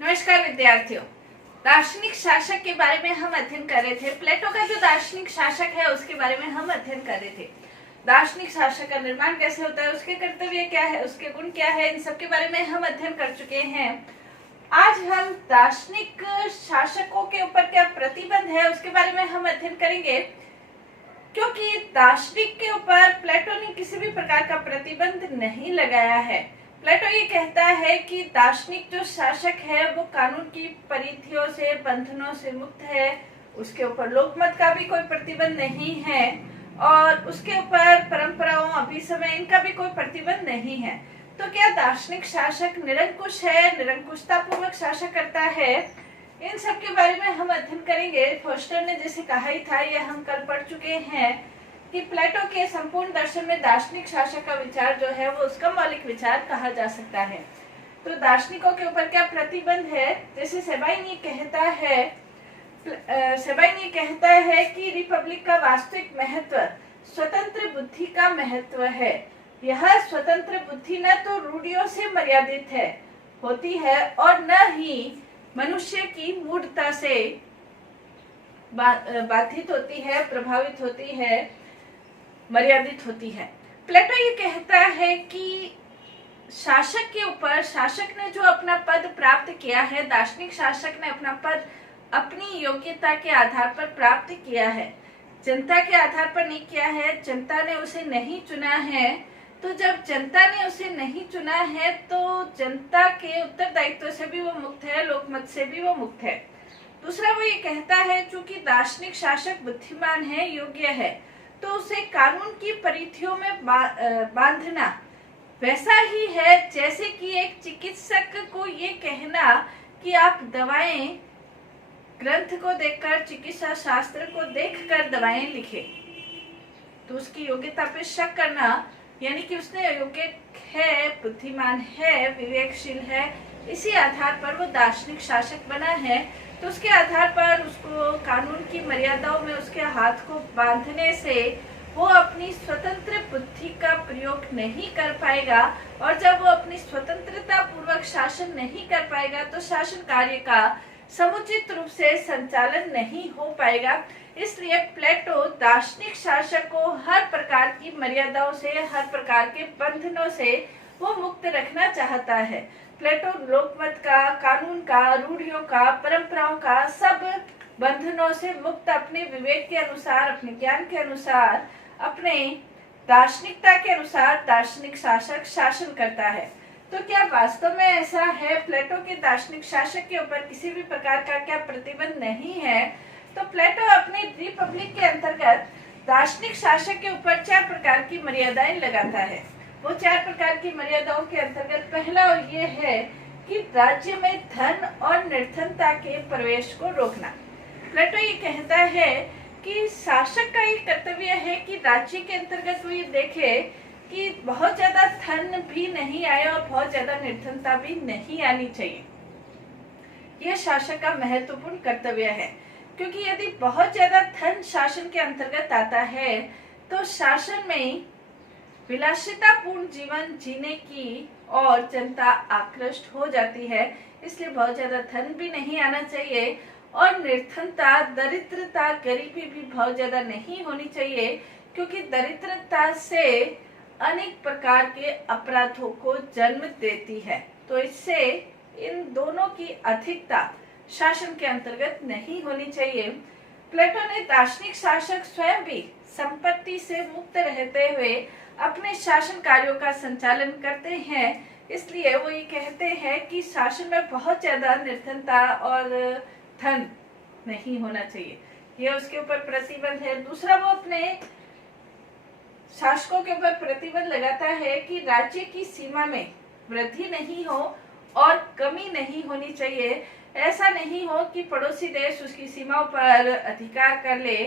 नमस्कार विद्यार्थियों। दार्शनिक शासक के बारे में हम अध्ययन कर रहे थे। प्लेटो का जो दार्शनिक शासक है उसके बारे में हम अध्ययन कर रहे थे। दार्शनिक शासक का निर्माण कैसे होता है, उसके कर्तव्य क्या है, उसके गुण क्या है, इन सब के बारे में हम अध्ययन कर चुके हैं। आज हम दार्शनिक शासकों के ऊपर क्या प्रतिबंध है उसके बारे में हम अध्ययन करेंगे, क्योंकि दार्शनिक के ऊपर प्लेटो ने किसी भी प्रकार का प्रतिबंध नहीं लगाया है। प्लेटो ये कहता है कि दार्शनिक जो शासक है वो कानून की परिधियों से, बंधनों से मुक्त है। उसके ऊपर लोकमत का भी कोई प्रतिबंध नहीं है और उसके ऊपर परंपराओं, अभिसमय, इनका भी कोई प्रतिबंध नहीं है। तो क्या दार्शनिक शासक निरंकुश है, निरंकुशता पूर्वक शासक करता है, इन सब के बारे में हम अध्ययन करेंगे। फोस्टर ने जैसे कहा ही था, ये हम कल पढ़ चुके हैं कि प्लेटो के संपूर्ण दर्शन में दार्शनिक शासक का विचार जो है वो उसका मौलिक विचार कहा जा सकता है। तो दार्शनिकों के ऊपर क्या प्रतिबंध है, जैसे सेबाइन ये कहता है कि रिपब्लिक का वास्तविक महत्व स्वतंत्र बुद्धि का महत्व है। यह स्वतंत्र बुद्धि न तो रूढ़ियों से मर्यादित होती है और न ही मनुष्य की मूढ़ता से बाधित होती है, प्रभावित होती है, मर्यादित होती है। प्लेटो ये कहता है कि शासक के ऊपर, शासक ने जो अपना पद प्राप्त किया है, दार्शनिक शासक ने अपना पद अपनी योग्यता के आधार पर प्राप्त किया है, जनता के आधार पर नहीं किया है। जनता ने उसे नहीं चुना है। तो जब जनता ने उसे नहीं चुना है तो जनता के उत्तरदायित्व से भी वो मुक्त है, लोकमत से भी वो मुक्त है। दूसरा, वो ये कहता है चूंकि दार्शनिक शासक बुद्धिमान है, योग्य है, तो उसे कानून की परिधियों में बांधना वैसा ही है जैसे कि एक चिकित्सक को ये कहना कि आप दवाएं ग्रंथ को देखकर, चिकित्सा शास्त्र को देखकर दवाएं लिखे। तो उसकी योग्यता पे शक करना, यानी कि उसने योग्य है, बुद्धिमान है, विवेकशील है, इसी आधार पर वो दार्शनिक शासक बना है। तो उसके आधार पर उसको कानून की मर्यादाओं में उसके हाथ को बांधने से वो अपनी स्वतंत्र बुद्धि का प्रयोग नहीं कर पाएगा, और जब वो अपनी स्वतंत्रता पूर्वक शासन नहीं कर पाएगा तो शासन कार्य का समुचित रूप से संचालन नहीं हो पाएगा। इसलिए प्लेटो दार्शनिक शासक को हर प्रकार की मर्यादाओं से, हर प्रकार के बंधनों से वो मुक्त रखना चाहता है। प्लेटो लोकमत का, कानून का, रूढ़ियों का, परंपराओं का, सब बंधनों से मुक्त अपने विवेक के अनुसार, अपने ज्ञान के अनुसार, अपने दार्शनिकता के अनुसार दार्शनिक शासक शासन करता है। तो क्या वास्तव में ऐसा है? प्लेटो के दार्शनिक शासक के ऊपर किसी भी प्रकार का क्या प्रतिबंध नहीं है? तो प्लेटो अपनी रिपब्लिक के अंतर्गत दार्शनिक शासक के ऊपर 4 प्रकार की मर्यादाएं लगाता है। वो 4 प्रकार की मर्यादाओं के अंतर्गत पहला और ये है कि राज्य में धन और निर्धनता के प्रवेश को रोकना। प्लेटो ये कहता है कि शासक का ये कर्तव्य है कि राज्य के अंतर्गत वो ये देखे कि बहुत ज्यादा धन भी नहीं आए और बहुत ज्यादा निर्धनता भी नहीं आनी चाहिए। यह शासक का महत्वपूर्ण कर्तव्य है, क्योंकि यदि बहुत ज्यादा धन शासन के अंतर्गत आता है तो शासन में विलासितापूर्ण जीवन जीने की और जनता आकृष्ट हो जाती है। इसलिए बहुत ज्यादा धन भी नहीं आना चाहिए और निर्धनता, दरिद्रता, गरीबी भी बहुत ज्यादा नहीं होनी चाहिए, क्योंकि दरिद्रता से अनेक प्रकार के अपराधों को जन्म देती है। तो इससे इन दोनों की अधिकता शासन के अंतर्गत नहीं होनी चाहिए। प्लेटो ने दार्शनिक शासक स्वयं भी संपत्ति से मुक्त रहते हुए अपने शासन कार्यों का संचालन करते हैं। इसलिए वो ये कहते हैं कि शासन में बहुत ज्यादा निर्धनता और धन नहीं होना चाहिए, यह उसके ऊपर प्रतिबंध है। दूसरा, वो अपने शासकों के ऊपर प्रतिबंध लगाता है कि राज्य की सीमा में वृद्धि नहीं हो और कमी नहीं होनी चाहिए। ऐसा नहीं हो कि पड़ोसी देश उसकी सीमाओं पर अधिकार कर ले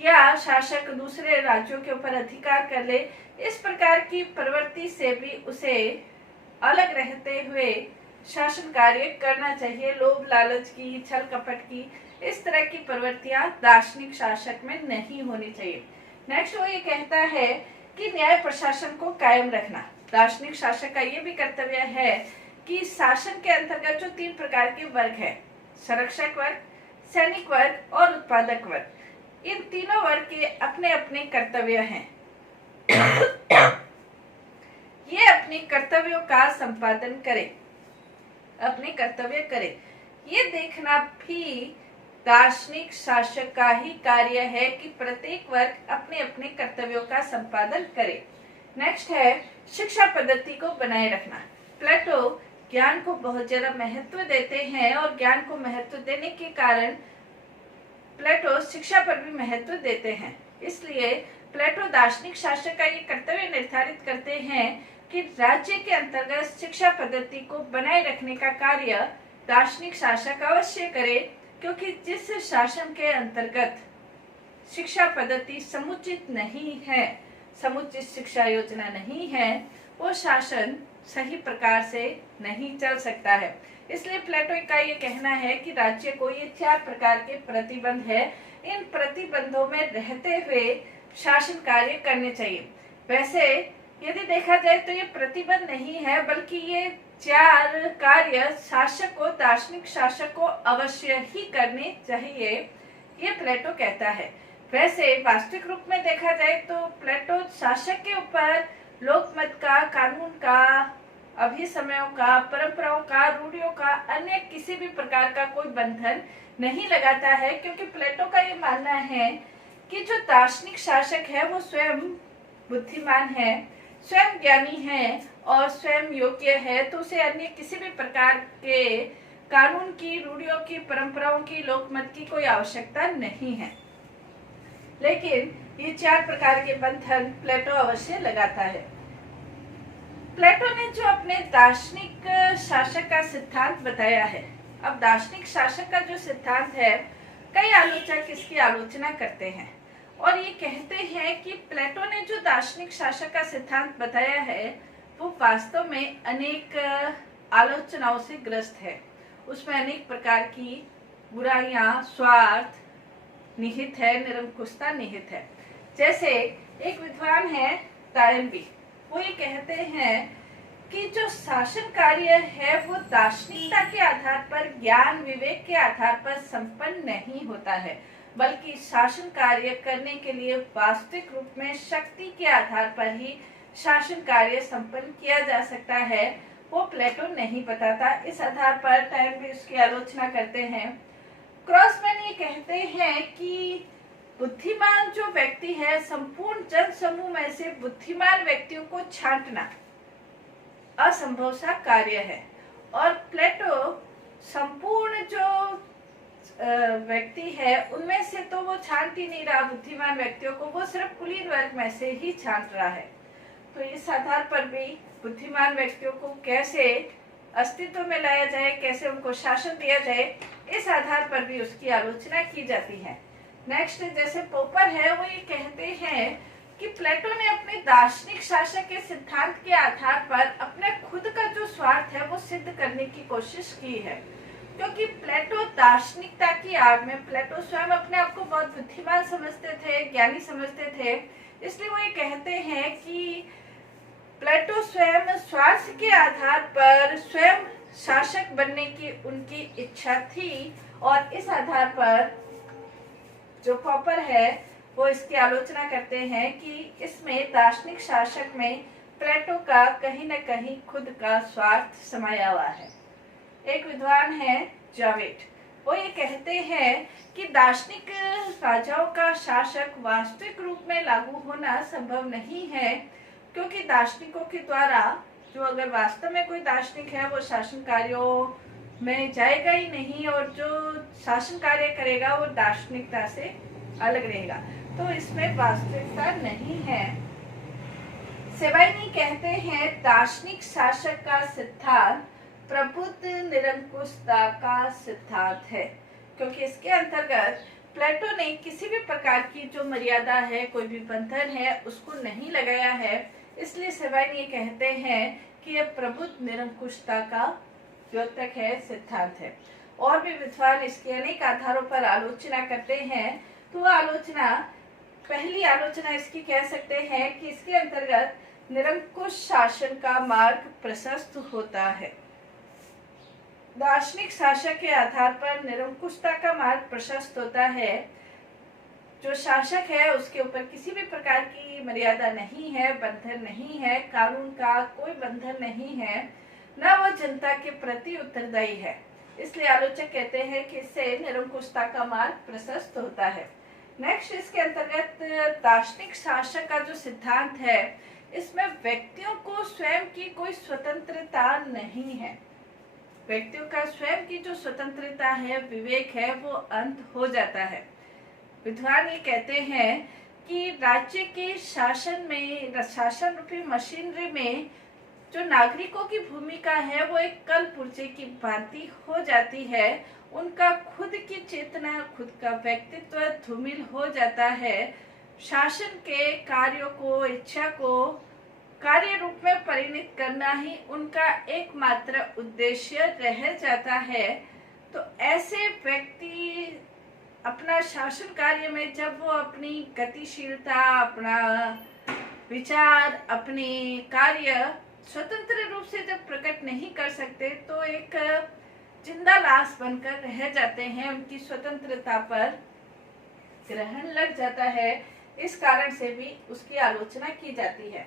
या शासक दूसरे राज्यों के ऊपर अधिकार कर ले। इस प्रकार की प्रवृत्ति से भी उसे अलग रहते हुए शासन कार्य करना चाहिए। लोभ लालच की, छल कपट की, इस तरह की प्रवृत्तियां दार्शनिक शासक में नहीं होनी चाहिए। नेक्स्ट, वो ये कहता है कि न्याय प्रशासन को कायम रखना। दार्शनिक शासक का ये भी कर्तव्य है कि शासन के अंतर्गत जो 3 प्रकार के वर्ग है, संरक्षक वर्ग, सैनिक वर्ग और उत्पादक वर्ग, इन तीनों वर्ग के अपने अपने कर्तव्य हैं। ये अपने कर्तव्यों का संपादन करें, अपने कर्तव्य करें। ये देखना भी दार्शनिक शासक का ही कार्य है कि प्रत्येक वर्ग अपने अपने कर्तव्यों का संपादन करे। नेक्स्ट है शिक्षा पद्धति को बनाए रखना। प्लेटो ज्ञान को बहुत ज्यादा महत्व देते हैं और ज्ञान को महत्व देने के कारण प्लेटो शिक्षा पर भी महत्व देते हैं। इसलिए प्लेटो दार्शनिक शासक का ये कर्तव्य निर्धारित करते हैं कि राज्य के अंतर्गत शिक्षा पद्धति को बनाए रखने का कार्य दार्शनिक शासक अवश्य करे, क्योंकि जिस शासन के अंतर्गत शिक्षा पद्धति समुचित नहीं है, समुचित शिक्षा योजना नहीं है, वो शासन सही प्रकार से नहीं चल सकता है। इसलिए प्लेटो का ये कहना है कि राज्य को ये 4 प्रकार के प्रतिबंध है, इन प्रतिबंधों में रहते हुए शासन कार्य करने चाहिए। वैसे यदि देखा जाए तो ये प्रतिबंध नहीं है, बल्कि ये 4 कार्य शासक को, दार्शनिक शासक को अवश्य ही करने चाहिए, ये प्लेटो कहता है। वैसे वास्तविक रूप में देखा जाए तो प्लेटो शासक के ऊपर लोकमत का, कानून का, अभिसमयों का, परंपराओं का, रूढ़ियों का, अन्य किसी भी प्रकार का कोई बंधन नहीं लगाता है, क्योंकि प्लेटो का ये मानना है कि जो दार्शनिक शासक है वो स्वयं बुद्धिमान है, स्वयं ज्ञानी है और स्वयं योग्य है, तो उसे अन्य किसी भी प्रकार के कानून की, रूढ़ियों की, परंपराओं की, लोकमत की कोई आवश्यकता नहीं है। लेकिन ये 4 प्रकार के बंधन प्लेटो अवश्य लगाता है। प्लेटो ने जो अपने दार्शनिक शासक का सिद्धांत बताया है, अब दार्शनिक शासक का जो सिद्धांत है, कई आलोचक इसकी आलोचना करते हैं और ये कहते हैं कि प्लेटो ने जो दार्शनिक शासक का सिद्धांत बताया है वो वास्तव में अनेक आलोचनाओं से ग्रस्त है। उसमें अनेक प्रकार की बुराइयां, स्वार्थ निहित है, निरंकुशता निहित है। जैसे एक विद्वान है तायनबी, वो ये कहते हैं कि जो शासन कार्य है वो दार्शनिकता के आधार पर, ज्ञान विवेक के आधार पर संपन्न नहीं होता है, बल्कि शासन कार्य करने के लिए वास्तविक रूप में शक्ति के आधार पर ही शासन कार्य संपन्न किया जा सकता है, वो प्लेटो नहीं बताता। इस आधार पर तायनबी उसकी आलोचना करते हैं। क्रॉसमैन ये कहते हैं कि बुद्धिमान जो व्यक्ति है, संपूर्ण जन समूह में से बुद्धिमान व्यक्तियों को छांटना असंभव सा कार्य है, और प्लेटो संपूर्ण जो व्यक्ति है उनमें से तो वो छांट ही नहीं रहा बुद्धिमान व्यक्तियों को, वो सिर्फ कुलीन वर्ग में से ही छांट रहा है। तो इस आधार पर भी बुद्धिमान व्यक्तियों को कैसे अस्तित्व में लाया जाए, कैसे उनको शासन दिया जाए, इस आधार पर भी उसकी आलोचना की जाती है। नेक्स्ट जैसे पोपर है, वो ये कहते हैं कि प्लेटो ने अपने दार्शनिक शासक के सिद्धांत के आधार पर अपने खुद का जो स्वार्थ है वो सिद्ध करने की कोशिश की है, क्योंकि प्लेटो दार्शनिकता की आड़ में, प्लेटो स्वयं अपने आप को बहुत बुद्धिमान समझते थे, ज्ञानी समझते थे, इसलिए वो ये कहते हैं कि प्लेटो स्वयं स्वार्थ के आधार पर स्वयं शासक बनने की उनकी इच्छा थी, और इस आधार पर जो पॉपर है वो इसकी आलोचना करते हैं कि इसमें दार्शनिक शासक में प्लेटो का कहीं न कहीं खुद का स्वार्थ समाया हुआ है। एक विद्वान है जावेट, वो ये कहते हैं कि दार्शनिक राजाओं का शासक वास्तविक रूप में लागू होना संभव नहीं है, क्योंकि दार्शनिकों के द्वारा, जो अगर वास्तव में कोई दार्शनिक है वो शासन कार्यों में जाएगा ही नहीं, और जो शासन कार्य करेगा वो दार्शनिकता से अलग रहेगा, तो इसमें वास्तविकता नहीं है। सेबाइनी कहते हैं दार्शनिक शासक का सिद्धांत प्रबुद्ध निरंकुशता का सिद्धांत है, क्योंकि इसके अंतर्गत प्लेटो ने किसी भी प्रकार की जो मर्यादा है, कोई भी बंधन है, उसको नहीं लगाया है। इसलिए सेबाइनी ये कहते हैं कि यह प्रबुद्ध निरंकुशता का द्योतक है, सिद्धांत है। और भी विद्वान इसके अनेक आधारों पर आलोचना करते हैं। तो आलोचना, पहली आलोचना इसकी कह सकते हैं कि इसके अंतर्गत निरंकुश शासन का मार्ग प्रशस्त होता है। दार्शनिक शासक के आधार पर निरंकुशता का मार्ग प्रशस्त होता है। जो शासक है उसके ऊपर किसी भी प्रकार की मर्यादा नहीं है, बंधन नहीं है, कानून का कोई बंधन नहीं है, न वो जनता के प्रति उत्तरदायी है। इसलिए आलोचक कहते हैं कि इससे निरंकुशता का मार्ग प्रशस्त होता है। नेक्स्ट, इसके अंतर्गत दार्शनिक शासक का जो सिद्धांत है, इसमें व्यक्तियों को स्वयं की कोई स्वतंत्रता नहीं है। व्यक्तियों का स्वयं की जो स्वतंत्रता है, विवेक है, वो अंत हो जाता है। विद्वान ये कहते हैं कि राज्य के शासन में, शासन रूपी मशीनरी में जो नागरिकों की भूमिका है वो एक कल पुर्जे की भांति हो जाती है। उनका खुद की चेतना, खुद का व्यक्तित्व धूमिल हो जाता है। शासन के कार्यों को, इच्छा को कार्य रूप में परिणत करना ही उनका एकमात्र उद्देश्य रह जाता है। तो ऐसे व्यक्ति अपना शासन कार्य में जब वो अपनी गतिशीलता, अपना विचार, अपने कार्य स्वतंत्र रूप से जब प्रकट नहीं कर सकते, तो एक जिंदा लाश बनकर रह जाते हैं। उनकी स्वतंत्रता पर ग्रहण लग जाता है। इस कारण से भी उसकी आलोचना की जाती है।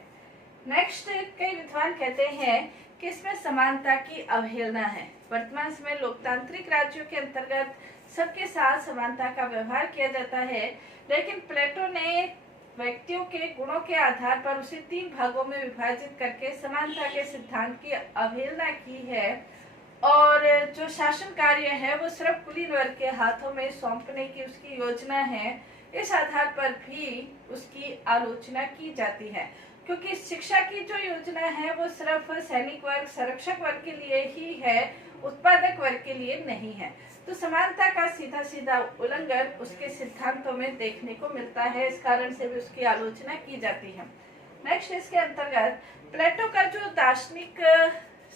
नेक्स्ट, कई विद्वान कहते हैं कि इसमें समानता की अवहेलना है। वर्तमान समय लोकतांत्रिक राज्यों के अंतर्गत सबके साथ समानता का व्यवहार किया जाता है, लेकिन प्लेटो ने व्यक्तियों के गुणों के आधार पर उसे 3 भागों में विभाजित करके समानता के सिद्धांत की अवहेलना की है। और जो शासन कार्य है वो सिर्फ कुलीन वर्ग के हाथों में सौंपने की उसकी योजना है। इस आधार पर भी उसकी आलोचना की जाती है, क्योंकि शिक्षा की जो योजना है वो सिर्फ सैनिक वर्ग, संरक्षक वर्ग के लिए ही है, उत्पादक वर्ग के लिए नहीं है। तो समानता का सीधा सीधा उल्लंघन उसके सिद्धांतों में देखने को मिलता है। इस कारण से भी उसकी आलोचना की जाती है। नेक्स्ट, इसके अंतर्गत प्लेटो का जो दार्शनिक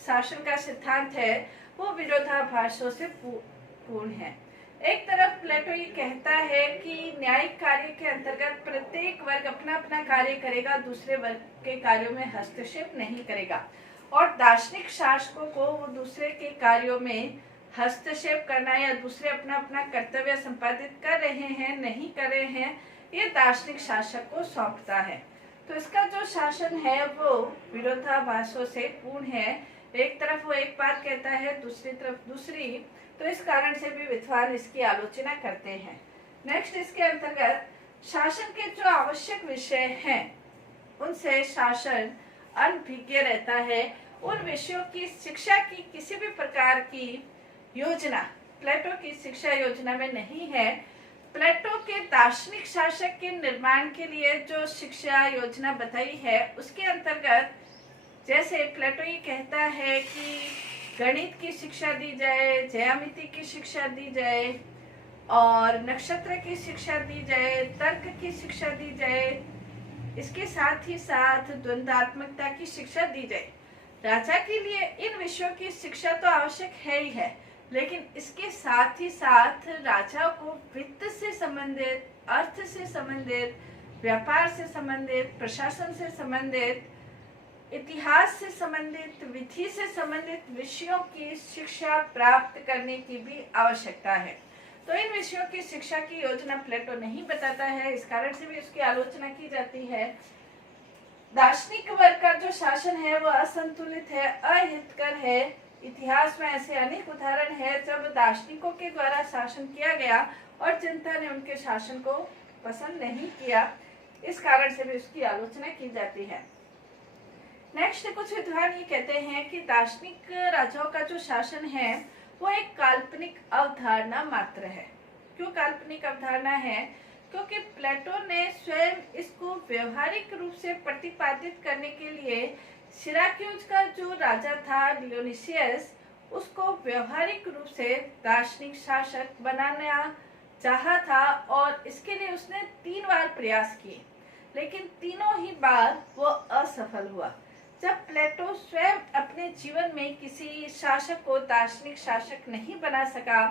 शासन का सिद्धांत है वो विरोधाभासों से पूर्ण है। एक तरफ प्लेटो ये कहता है कि न्यायिक कार्य के अंतर्गत प्रत्येक वर्ग अपना अपना कार्य करेगा, दूसरे वर्ग के कार्यों में हस्तक्षेप नहीं करेगा, और दार्शनिक शासकों को वो दूसरे के कार्यों में हस्तक्षेप करना या दूसरे अपना अपना कर्तव्य संपादित कर रहे हैं, नहीं कर रहे हैं, ये दार्शनिक शासक को सौंपता है। तो इसका जो शासन है वो विरोधाभासों से पूर्ण है। एक तरफ वो एक बात कहता है, दूसरी तरफ दूसरी। तो इस कारण से भी विद्वान इसकी आलोचना करते हैं। नेक्स्ट, इसके अंतर्गत शासन के जो आवश्यक विषय हैं उनसे शासन अनभिज्ञ रहता है। उन विषयों की शिक्षा की किसी भी प्रकार की योजना प्लेटो की शिक्षा योजना में नहीं है। प्लेटो के दार्शनिक शासक के निर्माण के लिए जो शिक्षा योजना बताई है उसके अंतर्गत, जैसे प्लेटो ये कहता है कि गणित की शिक्षा दी जाए, ज्यामिति की शिक्षा दी जाए, और नक्षत्र की शिक्षा दी जाए, तर्क की शिक्षा दी जाए, इसके साथ ही साथ द्वंद्वात्मकता की शिक्षा दी जाए। राजा के लिए इन विषयों की शिक्षा तो आवश्यक है ही है, लेकिन इसके साथ ही साथ राजा को वित्त से संबंधित, अर्थ से संबंधित, व्यापार से संबंधित, प्रशासन से संबंधित, इतिहास से संबंधित, विधि से संबंधित विषयों की शिक्षा प्राप्त करने की भी आवश्यकता है। तो इन विषयों की शिक्षा की योजना प्लेटो नहीं बताता है। इस कारण से भी उसकी आलोचना की जाती है। दार्शनिक वर्ग का जो शासन है वो असंतुलित है, अहितकर है। इतिहास में ऐसे अनेक उदाहरण है जब दार्शनिकों के द्वारा शासन किया गया और जनता ने उनके शासन को पसंद नहीं किया। इस कारण से भी उसकी आलोचना की जाती है। नेक्स्ट, कुछ विद्वान ये कहते हैं कि दार्शनिक राजाओं का जो शासन है वो एक काल्पनिक अवधारणा मात्र है। क्यों काल्पनिक अवधारणा है? क्योंकि प्लेटो ने स्वयं इसको व्यवहारिक रूप से प्रतिपादित करने के लिए सिराक्यूज का जो राजा था डियोनिसियस, उसको व्यवहारिक रूप से दार्शनिक शासक बनाना चाहा था, और इसके लिए उसने 3 बार प्रयास किए, लेकिन तीनों ही बार वो असफल हुआ। जब प्लेटो स्वयं अपने जीवन में किसी शासक को दार्शनिक शासक नहीं बना सका,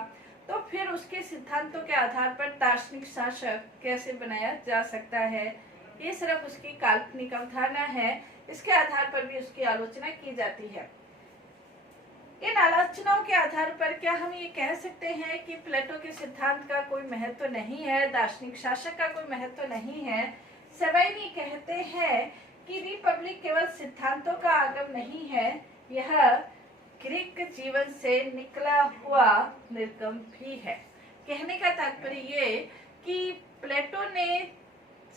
तो फिर उसके सिद्धांतों के आधार पर दार्शनिक शासक कैसे बनाया जा सकता है? ये सिर्फ उसकी काल्पनिक अवधारणा है। इसके आधार पर भी उसकी आलोचना की जाती है। इन आलोचनाओं के आधार पर क्या हम ये कह सकते हैं कि प्लेटो के सिद्धांत का कोई महत्व नहीं है, दार्शनिक शासक का कोई महत्व नहीं है? सेवाइनी कहते हैं कि रिपब्लिक केवल सिद्धांतों का आगम नहीं है, यह ग्रीक जीवन से निकला हुआ निर्गम भी है। कहने का तात्पर्य ये कि प्लेटो ने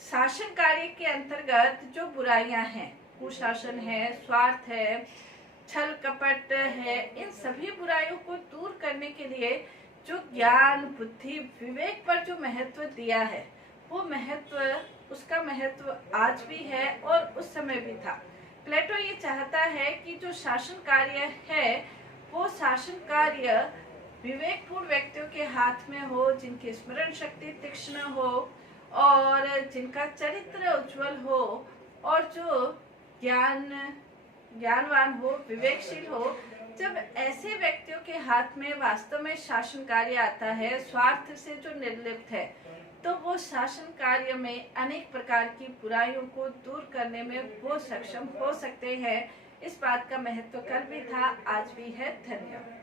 शासन कार्य के अंतर्गत जो बुराइयां हैं, कुशासन है, स्वार्थ है, छल कपट है, इन सभी बुराइयों को दूर करने के लिए जो ज्ञान, बुद्धि, विवेक पर जो महत्व दिया है, वो महत्व, उसका महत्व आज भी है और उस समय भी था। प्लेटो ये चाहता है कि जो शासन कार्य है वो शासन कार्य विवेकपूर्ण व्यक्तियों के हाथ में हो, जिनकी स्मरण शक्ति तीक्ष्ण हो और जिनका चरित्र उज्जवल हो और जो ज्ञानवान हो, विवेकशील हो। जब ऐसे व्यक्तियों के हाथ में वास्तव में शासन कार्य आता है, स्वार्थ से जो निर्लिप्त है, तो वो शासन कार्य में अनेक प्रकार की बुराइयों को दूर करने में वो सक्षम हो सकते हैं। इस बात का महत्व कल भी था, आज भी है। धन्यवाद।